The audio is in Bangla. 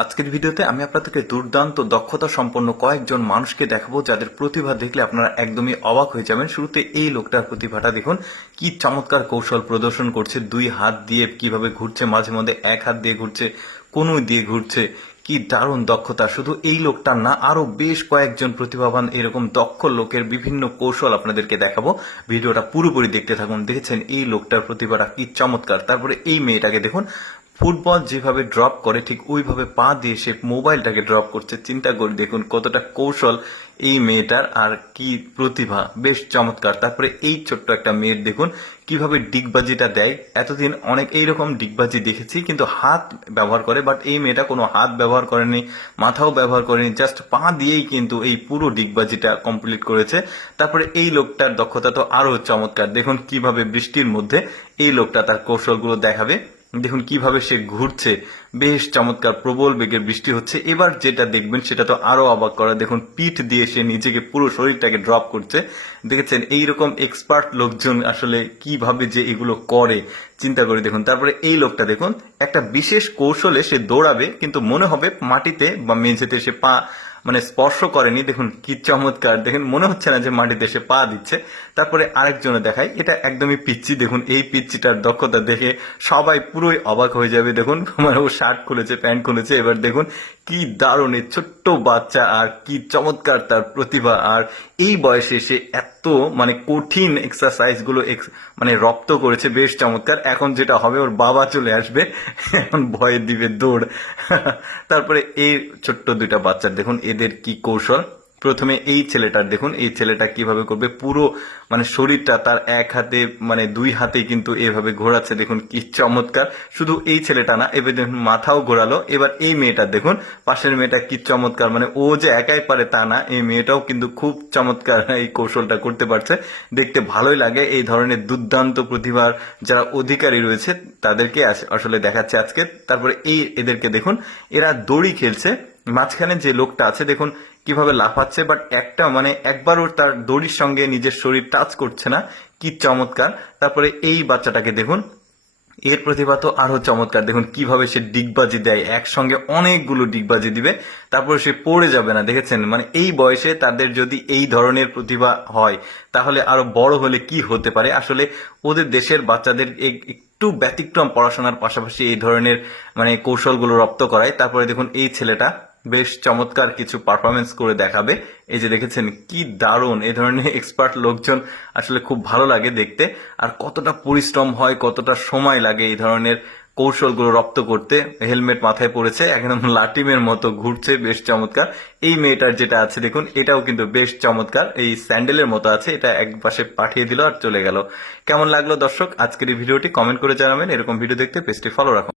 আজকের ভিডিওতে আমি আপনাদেরকে দুর্দান্ত দক্ষতা সম্পন্ন কয়েকজন মানুষকে দেখাবো যাদের প্রতিভা দেখলে আপনারা একদমই অবাক হয়ে যাবেন। শুরুতে এই লোকটার প্রতিভাটা দেখুন, কি চমৎকার কৌশল প্রদর্শন করছে। দুই হাত দিয়ে কিভাবে ঘুরছে, মাঝে মধ্যে এক হাত দিয়ে ঘুরছে, কনুই দিয়ে ঘুরছে। কি দারুণ দক্ষতা! শুধু এই লোকটার না, আরো বেশ কয়েকজন প্রতিভাবান এরকম দক্ষ লোকের বিভিন্ন কৌশল আপনাদেরকে দেখাবো। ভিডিওটা পুরোপুরি দেখতে থাকুন। দেখেছেন এই লোকটার প্রতিভাটা কি চমৎকার। তারপরে এই মেয়েটাকে দেখুন, ফুটবল যেভাবে ড্রপ করে ঠিক ওইভাবে পা দিয়ে সে মোবাইলটাকে ড্রপ করছে। চিন্তা করে দেখুন কতটা কৌশল এই মেয়েটার, আর কি প্রতিভা, বেশ চমৎকার। তারপরে এই ছোট্ট একটা মেয়ের দেখুন কিভাবে ডিগবাজিটা দেয়। এতদিন অনেক এইরকম ডিগবাজি দেখেছি কিন্তু হাত ব্যবহার করে, বাট এই মেয়েটা কোনো হাত ব্যবহার করেনি, মাথাও ব্যবহার করেনি, জাস্ট পা দিয়েই কিন্তু এই পুরো ডিগবাজিটা কমপ্লিট করেছে। তারপরে এই লোকটার দক্ষতা তো আরো চমৎকার। দেখুন কিভাবে বৃষ্টির মধ্যে এই লোকটা তার কৌশলগুলো দেখাবে। দেখুন কিভাবে সে ঘুরছে, বেশ চমৎকার। প্রবল বেগে বৃষ্টি হচ্ছে। এবার যেটা দেখবেন সেটা তো আরো অবাক করা। দেখুন পিঠ দিয়ে সে নিজেকে পুরো শরীরটাকে ড্রপ করছে। দেখেছেন এইরকম এক্সপার্ট লোকজন আসলে কিভাবে যে এগুলো করে, চিন্তা করে দেখুন। তারপরে এই লোকটা দেখুন একটা বিশেষ কৌশলে সে দৌড়াবে কিন্তু মনে হবে মাটিতে বা মেঝেতে সে পা স্পর্শ করেনি। দেখুন কি চমৎকার। দেখুন মনে হচ্ছে না যে মাটিতে সে পা দিচ্ছে। তারপরে আরেকজনে দেখায়, এটা একদমই পিচ্ছি। দেখুন এই পিচ্ছিটার দক্ষতা দেখে সবাই পুরোই অবাক হয়ে যাবে। দেখুন ও শার্ট খুলেছে, প্যান্ট খুলেছে। এবার দেখুন কি দারুণ এই ছোট্ট বাচ্চা, আর কি চমৎকার তার প্রতিভা। আর এই বয়সে সে এত কঠিন এক্সারসাইজ গুলো রপ্ত করেছে, বেশ চমৎকার। এখন যেটা হবে, ওর বাবা চলে আসবে, এখন ভয় দিবে দৌড়। তারপরে এই ছোট্ট দুইটা বাচ্চার দেখুন এদের কি কৌশল। প্রথমে এই ছেলেটার দেখুন, এই ছেলেটা কিভাবে করবে, পুরো শরীরটা তার এক হাতে দুই হাতে কিন্তু এভাবে ঘোরাচ্ছে। দেখুন কি চমৎকার। শুধু এই ছেলেটা না, এবার দেখুন মাথাও ঘোরালো। এবার এই মেয়েটা দেখুন, পাশের মেয়েটা কি চমৎকার। ও যে একাই পারে তা না, এই মেয়েটাও কিন্তু খুব চমৎকার এই কৌশলটা করতে পারছে। দেখতে ভালোই লাগে। এই ধরনের দুর্দান্ত প্রতিভার যারা অধিকারী রয়েছে তাদেরকে আসলে দেখাচ্ছে আজকে। তারপরে এদেরকে দেখুন, এরা দড়ি খেলছে। মাঝখানে যে লোকটা আছে দেখুন কিভাবে লাফাচ্ছে, বাট একবারও তার দড়ির সঙ্গে নিজের শরীর টাচ করছে না। কি চমৎকার। তারপরে এই বাচ্চাটাকে দেখুন, এর প্রতিভা তো আরো চমৎকার। দেখুন কিভাবে সে ডিগবাজি দেয়, একসঙ্গে অনেকগুলো ডিগবাজি দিবে, তারপরে সে পড়ে যাবে না। দেখেছেন এই বয়সে তাদের যদি এই ধরনের প্রতিভা হয় তাহলে আরো বড় হলে কি হতে পারে। আসলে ওদের দেশের বাচ্চাদের একটু ব্যতিক্রম পড়াশোনার পাশাপাশি এই ধরনের কৌশলগুলো রপ্ত করায়। তারপরে দেখুন এই ছেলেটা বেশ চমৎকার কিছু পারফরমেন্স করে দেখাবে। এই যে দেখেছেন কি দারুণ। এই ধরনের এক্সপার্ট লোকজন আসলে খুব ভালো লাগে দেখতে। আর কতটা পরিশ্রম হয়, কতটা সময় লাগে এই ধরনের কৌশলগুলো রপ্ত করতে। হেলমেট মাথায় পড়েছে, একদম লাটিমের মতো ঘুরছে, বেশ চমৎকার। এই মেয়েটার যেটা আছে দেখুন, এটাও কিন্তু বেশ চমৎকার। এই স্যান্ডেলের মতো আছে, এটা এক পাশে পাঠিয়ে দিল আর চলে গেল। কেমন লাগলো দর্শক আজকের এই ভিডিওটি? কমেন্ট করে জানাবেন। এরকম ভিডিও দেখতে পেজটি ফলো রাখুন।